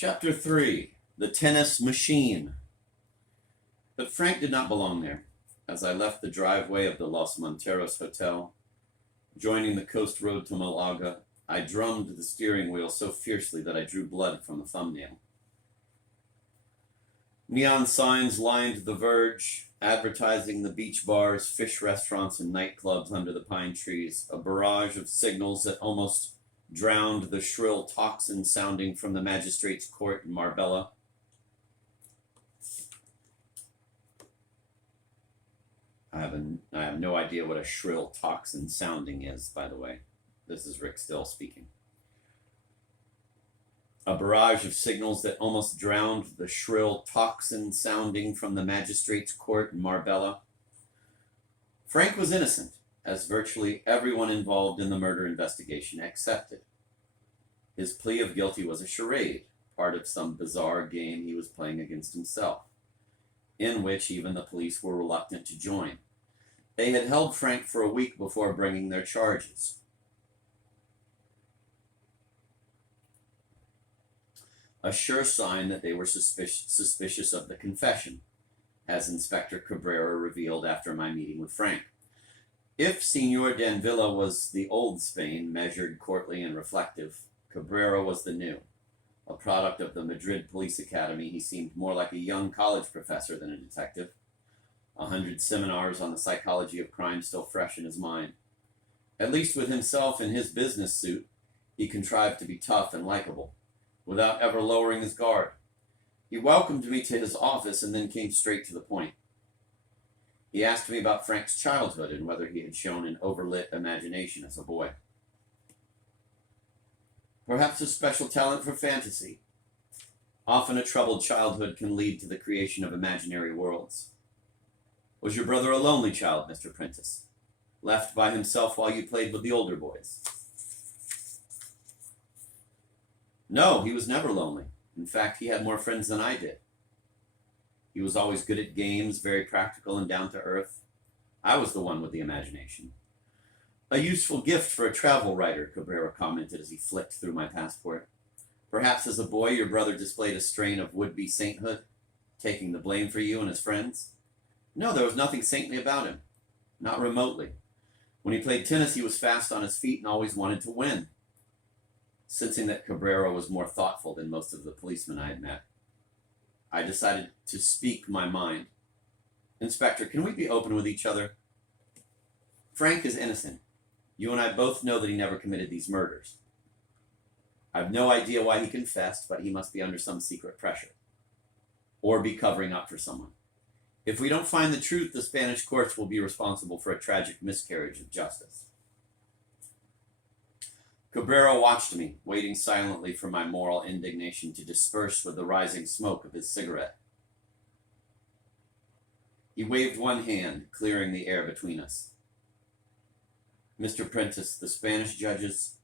Chapter 3. The Tennis Machine. But Frank did not belong there. As I left the driveway of the Los Monteros Hotel, joining the coast road to Malaga, I drummed the steering wheel so fiercely that I drew blood from the thumbnail. Neon signs lined the verge, advertising the beach bars, fish restaurants, and nightclubs under the pine trees, a barrage of signals that almost drowned the shrill tocsin sounding from the magistrate's court in Marbella. I have no idea what a shrill tocsin sounding is, by the way. This is Rick Still speaking. A barrage of signals that almost drowned the shrill tocsin sounding from the magistrate's court in Marbella. Frank was innocent, as virtually everyone involved in the murder investigation accepted. His plea of guilty was a charade, part of some bizarre game he was playing against himself, in which even the police were reluctant to join. They had held Frank for a week before bringing their charges. A sure sign that they were suspicious of the confession, as Inspector Cabrera revealed after my meeting with Frank. If Senor Danvilla was the old Spain, measured, courtly, and reflective, Cabrera was the new. A product of the Madrid Police Academy, he seemed more like a young college professor than a detective. 100 seminars on the psychology of crime still fresh in his mind. At least with himself in his business suit, he contrived to be tough and likable, without ever lowering his guard. He welcomed me to his office and then came straight to the point. He asked me about Frank's childhood and whether he had shown an overlit imagination as a boy. Perhaps a special talent for fantasy. Often a troubled childhood can lead to the creation of imaginary worlds. Was your brother a lonely child, Mr. Prentice? Left by himself while you played with the older boys? No, he was never lonely. In fact, he had more friends than I did. He was always good at games, very practical and down to earth. I was the one with the imagination. A useful gift for a travel writer, Cabrera commented as he flicked through my passport. Perhaps as a boy your brother displayed a strain of would-be sainthood, taking the blame for you and his friends? No, there was nothing saintly about him. Not remotely. When he played tennis, he was fast on his feet and always wanted to win. Sensing that Cabrera was more thoughtful than most of the policemen I had met, I decided to speak my mind. Inspector, can we be open with each other? Frank is innocent. You and I both know that he never committed these murders. I have no idea why he confessed, but he must be under some secret pressure, or be covering up for someone. If we don't find the truth, the Spanish courts will be responsible for a tragic miscarriage of justice. Cabrera watched me, waiting silently for my moral indignation to disperse with the rising smoke of his cigarette. He waved one hand, clearing the air between us. Mr. Prentice, the Spanish judges,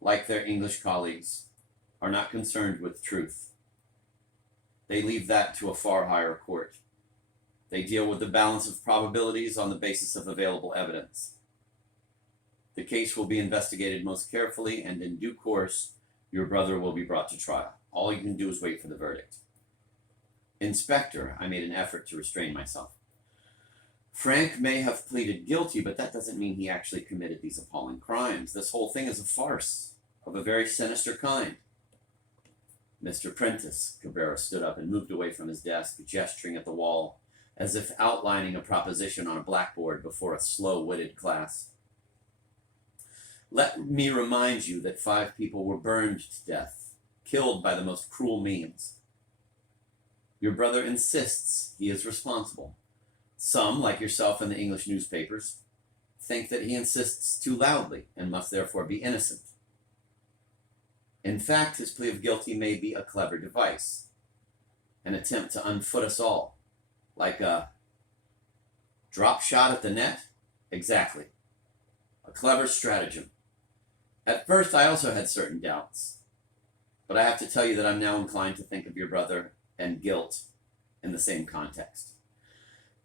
like their English colleagues, are not concerned with truth. They leave that to a far higher court. They deal with the balance of probabilities on the basis of available evidence. The case will be investigated most carefully, and in due course, your brother will be brought to trial. All you can do is wait for the verdict. Inspector, I made an effort to restrain myself. Frank may have pleaded guilty, but that doesn't mean he actually committed these appalling crimes. This whole thing is a farce of a very sinister kind. Mr. Prentice, Cabrera stood up and moved away from his desk, gesturing at the wall, as if outlining a proposition on a blackboard before a slow-witted class. Let me remind you that 5 people were burned to death, killed by the most cruel means. Your brother insists he is responsible. Some, like yourself in the English newspapers, think that he insists too loudly and must therefore be innocent. In fact, his plea of guilty may be a clever device, an attempt to unfoot us all, like a drop shot at the net? Exactly. A clever stratagem. At first, I also had certain doubts, but I have to tell you that I'm now inclined to think of your brother and guilt in the same context.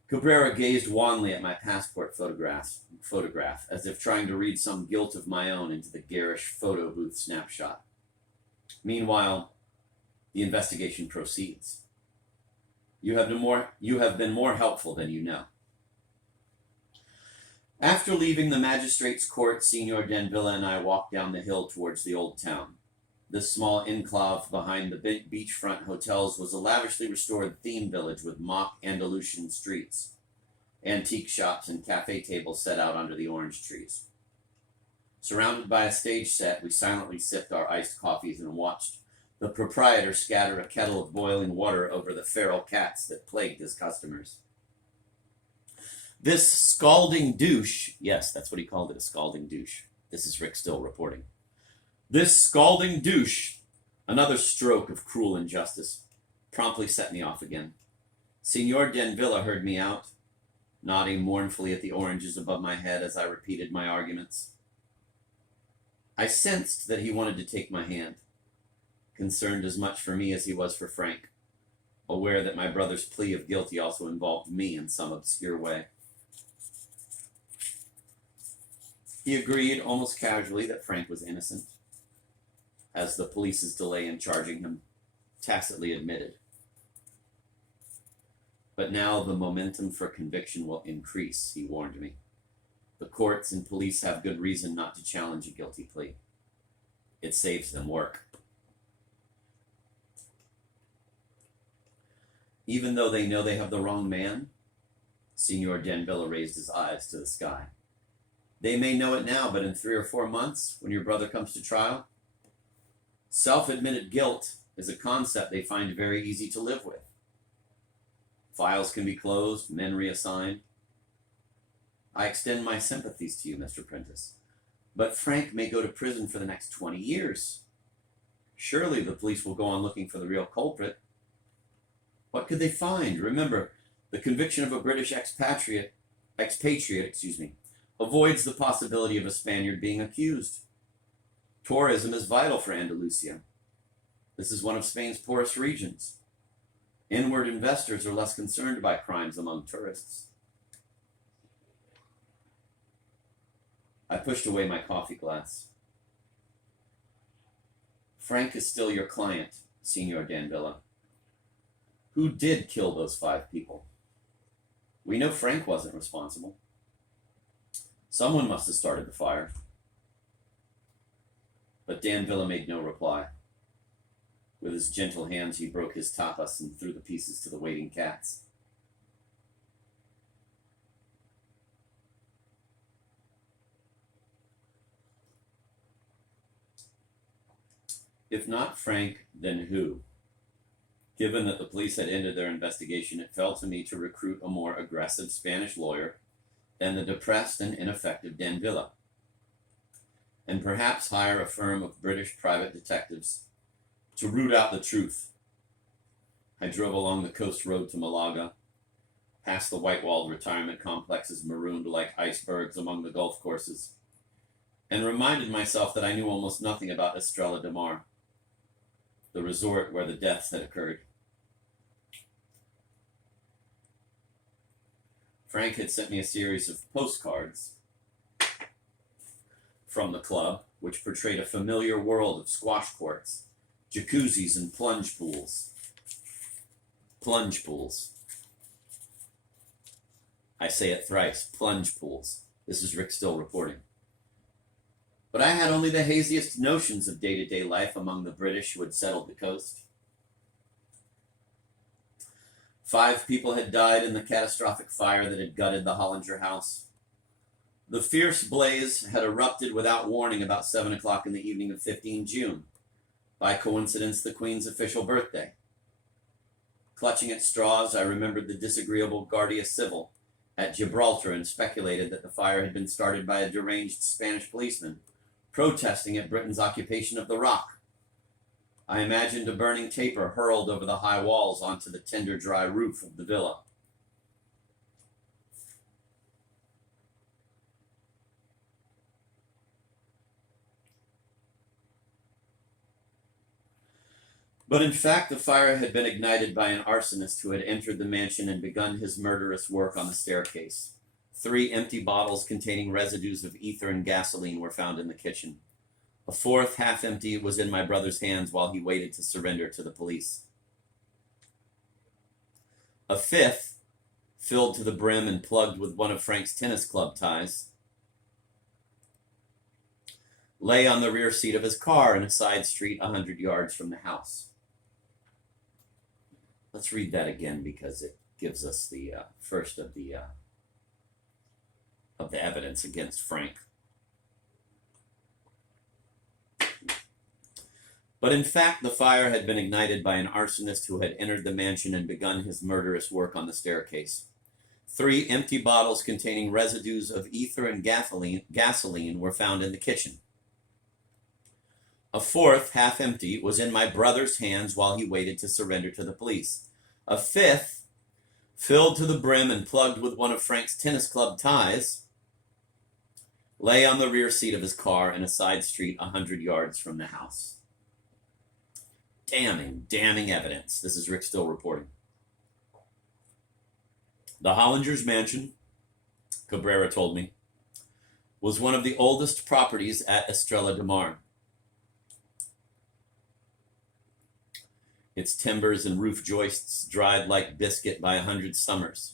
Cabrera gazed wanly at my passport photograph, as if trying to read some guilt of my own into the garish photo booth snapshot. Meanwhile, The investigation proceeds. You have been more helpful than you know. After leaving the magistrate's court, Signor Danvilla and I walked down the hill towards the old town. This small enclave behind the beachfront hotels was a lavishly restored theme village with mock Andalusian streets, antique shops, and cafe tables set out under the orange trees. Surrounded by a stage set, we silently sipped our iced coffees and watched the proprietor scatter a kettle of boiling water over the feral cats that plagued his customers. This scalding douche, yes, that's what he called it, a scalding douche. This is Rick Still reporting. This scalding douche, another stroke of cruel injustice, promptly set me off again. Signor Danvilla heard me out, nodding mournfully at the oranges above my head as I repeated my arguments. I sensed that he wanted to take my hand, concerned as much for me as he was for Frank, aware that my brother's plea of guilty also involved me in some obscure way. He agreed almost casually that Frank was innocent, as the police's delay in charging him tacitly admitted. But now the momentum for conviction will increase, he warned me. The courts and police have good reason not to challenge a guilty plea. It saves them work. Even though they know they have the wrong man, Signor Danvilla raised his eyes to the sky. They may know it now, but in 3 or 4 months, when your brother comes to trial, self-admitted guilt is a concept they find very easy to live with. Files can be closed, men reassigned. I extend my sympathies to you, Mr. Prentice. But Frank may go to prison for the next 20 years. Surely the police will go on looking for the real culprit. What could they find? Remember, the conviction of a British expatriate, avoids the possibility of a Spaniard being accused. Tourism is vital for Andalusia. This is one of Spain's poorest regions. Inward investors are less concerned by crimes among tourists. I pushed away my coffee glass. Frank is still your client, Signor Danvilla. Who did kill those 5 people? We know Frank wasn't responsible. Someone must have started the fire. But Danvilla made no reply. With his gentle hands, he broke his tapas and threw the pieces to the waiting cats. If not Frank, then who? Given that the police had ended their investigation, it fell to me to recruit a more aggressive Spanish lawyer than the depressed and ineffective Danvilla, and perhaps hire a firm of British private detectives to root out the truth. I drove along the coast road to Malaga, past the white-walled retirement complexes marooned like icebergs among the golf courses, and reminded myself that I knew almost nothing about Estrella de Mar, the resort where the deaths had occurred. Frank had sent me a series of postcards from the club, which portrayed a familiar world of squash courts, jacuzzis, and plunge pools. Plunge pools. I say it thrice, plunge pools. This is Rick Still reporting. But I had only the haziest notions of day-to-day life among the British who had settled the coast. 5 people had died in the catastrophic fire that had gutted the Hollinger house. The fierce blaze had erupted without warning about 7 o'clock in the evening of 15 June, by coincidence the Queen's official birthday. Clutching at straws, I remembered the disagreeable Guardia Civil at Gibraltar and speculated that the fire had been started by a deranged Spanish policeman protesting at Britain's occupation of the Rock. I imagined a burning taper hurled over the high walls onto the tender, dry roof of the villa. But in fact, the fire had been ignited by an arsonist who had entered the mansion and begun his murderous work on the staircase. 3 empty bottles containing residues of ether and gasoline were found in the kitchen. A fourth, half empty, was in my brother's hands while he waited to surrender to the police. A fifth, filled to the brim and plugged with one of Frank's tennis club ties, lay on the rear seat of his car in a side street 100 yards from the house. Let's read that again because it gives us the first of the evidence against Frank. But in fact, the fire had been ignited by an arsonist who had entered the mansion and begun his murderous work on the staircase. 3 empty bottles containing residues of ether and gasoline were found in the kitchen. A fourth, half empty, was in my brother's hands while he waited to surrender to the police. A fifth, filled to the brim and plugged with one of Frank's tennis club ties, lay on the rear seat of his car in a side street 100 yards from the house. Damning evidence. This is Rick Still reporting. The Hollingers mansion, Cabrera told me, was one of the oldest properties at Estrella de Mar. Its timbers and roof joists dried like biscuit by 100 summers.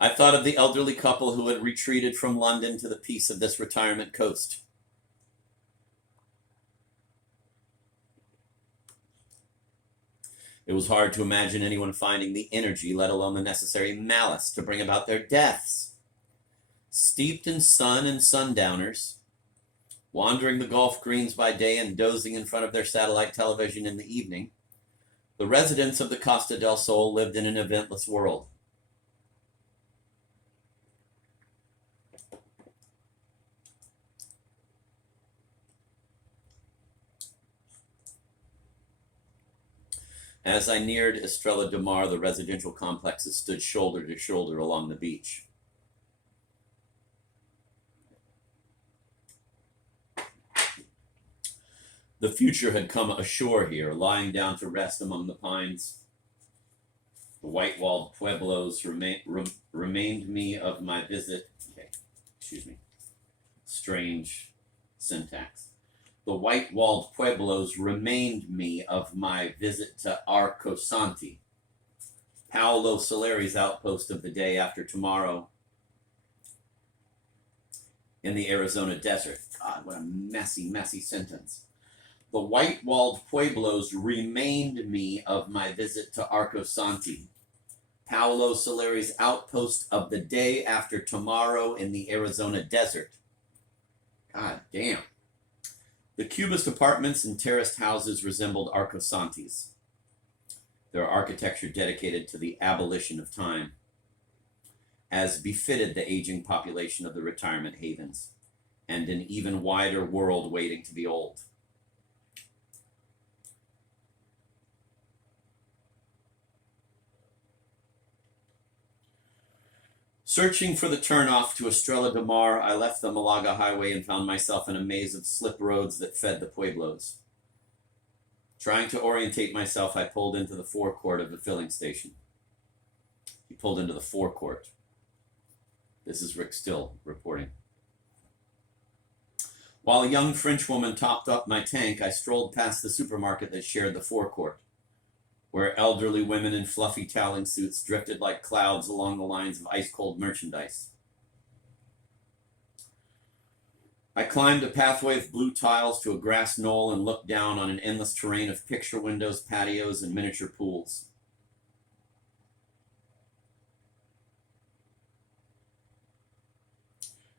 I thought of the elderly couple who had retreated from London to the peace of this retirement coast. It was hard to imagine anyone finding the energy, let alone the necessary malice, to bring about their deaths. Steeped in sun and sundowners, wandering the golf greens by day and dozing in front of their satellite television in the evening, the residents of the Costa del Sol lived in an eventless world. As I neared Estrella de Mar, the residential complexes stood shoulder to shoulder along the beach. The future had come ashore here, lying down to rest among the pines. The white-walled pueblos remained me of my visit. Strange syntax. The white-walled pueblos remained me of my visit to Arcosanti, Paolo Soleri's outpost of the day after tomorrow in the Arizona desert. God, what a messy sentence. The white-walled pueblos remained me of my visit to Arcosanti, Paolo Soleri's outpost of the day after tomorrow in the Arizona desert. God damn. The cubist apartments and terraced houses resembled Arcosanti's, their architecture dedicated to the abolition of time, as befitted the aging population of the retirement havens, and an even wider world waiting to be old. Searching for the turnoff to Estrella de Mar, I left the Malaga Highway and found myself in a maze of slip roads that fed the pueblos. Trying to orientate myself, I pulled into the forecourt of the filling station. He pulled into the forecourt. This is Rick Still reporting. While a young Frenchwoman topped up my tank, I strolled past the supermarket that shared the forecourt, where elderly women in fluffy toweling suits drifted like clouds along the lines of ice-cold merchandise. I climbed a pathway of blue tiles to a grass knoll and looked down on an endless terrain of picture windows, patios, and miniature pools.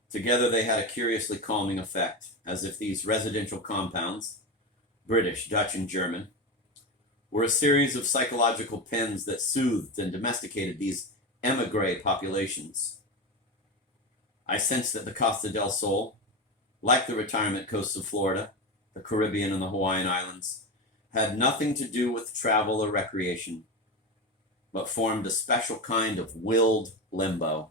Together they had a curiously calming effect, as if these residential compounds, British, Dutch, and German, were a series of psychological pens that soothed and domesticated these emigre populations. I sensed that the Costa del Sol, like the retirement coasts of Florida, the Caribbean, and the Hawaiian Islands, had nothing to do with travel or recreation, but formed a special kind of willed limbo.